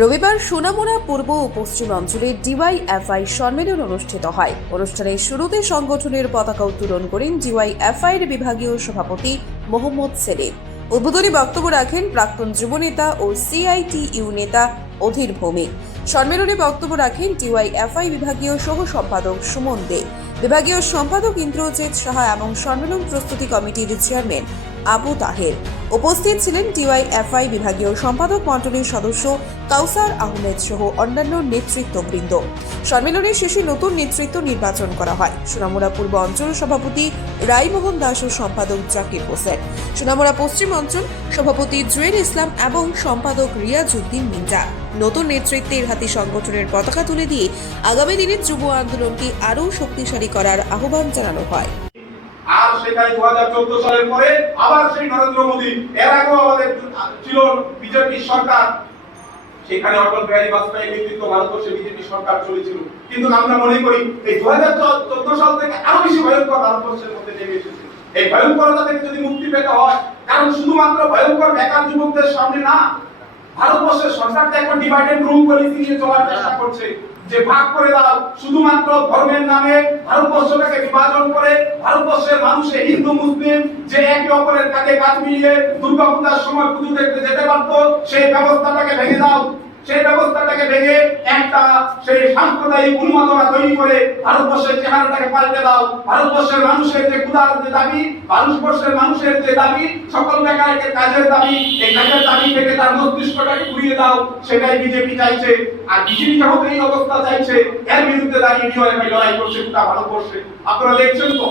রবিবার সোনামুড়া পূর্ব ও পশ্চিম অঞ্চলে ডিওয়াইএফআই সম্মেলন অনুষ্ঠিত হয়। অনুষ্ঠানের শুরুতে সংগঠনের পতাকা উত্তোলন করেন ডিওয়াইএফআই এর বিভাগীয় সভাপতি মোহাম্মদ সেলিম। উদ্বোধনী বক্তব্য রাখেন প্রাক্তন যুবনেতা ও সিআইটিইউ নেতা অধীর ভৌমিক। সম্মেলনে বক্তব্য রাখেন ডিওয়াইএফআই বিভাগীয় সহ সম্পাদক সুমন দে। বিভাগীয় সম্পাদক ইন্দ্রজিৎ সাহা এবং সম্মেলন প্রস্তুতি কমিটির চেয়ারম্যান আবু তাহের। উপস্থিত ছিলেন ডিওয়াইএফআই বিভাগীয় সম্পাদক মণ্ডলীর সদস্য কাউসার আহমেদ সহ অন্যান্য নেতৃত্ববৃন্দ। সম্মেলনের শেষে নতুন নেতৃত্ব নির্বাচন করা হয়। সোনামুড়া পূর্ব অঞ্চল সভাপতি রাইমোহন দাস ও সম্পাদক জাকির হোসেন। সোনামুড়া পশ্চিম অঞ্চল সভাপতি জুয়েল ইসলাম এবং সম্পাদক রিয়াজউদ্দিন মির্জা। নতুন নেতৃত্বের হাতে সংগঠনের পতাকা তুলে দিয়ে আগামী দিনের যুব আন্দোলনকে আরও শক্তিশালী করার আহ্বান জানানো হয়। আর সেখানে দু হাজার চোদ্দ সালের পরে আবার সেই নরেন্দ্র মোদী। এর আগেও আমাদের ছিল বিজেপি সরকার। সেখানে অটল বিহারী বাজপেয়ী নেতৃত্ব ভারতবর্ষে বিজেপি সরকার চলেছিল। কিন্তু আমরা মনে করি, এই দু হাজার চোদ্দ সাল থেকে আরও বেশি ভয়ঙ্কর ভারতবর্ষের মধ্যে নেমে এসেছে। এই ভয়ঙ্করতা থেকে যদি মুক্তি পেতে হয়, কারণ শুধুমাত্র ভয়ঙ্কর বেকার যুবকদের সামনে না ভারতবর্ষের সরকারটা এখন ডিভাইড এন্ড পলিসি নিয়ে চলার চেষ্টা করছে। যে ভাগ করে দাও, শুধুমাত্র ধর্মের নামে ভারতবর্ষটাকে বিভাজন করে ভারতবর্ষের মানুষে হিন্দু, মুসলিম যে একে অপরের কাঁধে কাঁধ মিলিয়ে দুর্গাপূজার সময় পুজো দেখতে যেতে পারতো, সেই ব্যবস্থাটাকে ভেঙে দাও। সেই ব্যবস্থাটাকে ভেঙে একটা সেই সাম্প্রদায়িক উন্মাদনা তৈরি করে ভারতবর্ষের চেহারাটাকে পাল্টে দাও। ভারতবর্ষের মানুষের যে ক্ষুধার যে দাবি, ভারতবর্ষের মানুষের যে দাবি, সকল বেকারের কাজের দাবি, এই কাজের দাবি থেকে তার মস্তিষ্কটাকে ঘুরিয়ে দাও, সেটাই বিজেপি চাইছে। আর বিজেপি যখন এই অবস্থা চাইছে, এর বিরুদ্ধে দাঁড়িয়ে নিয়ে লড়াই করছে গোটা ভারতবর্ষে। আপনারা দেখছেন তো?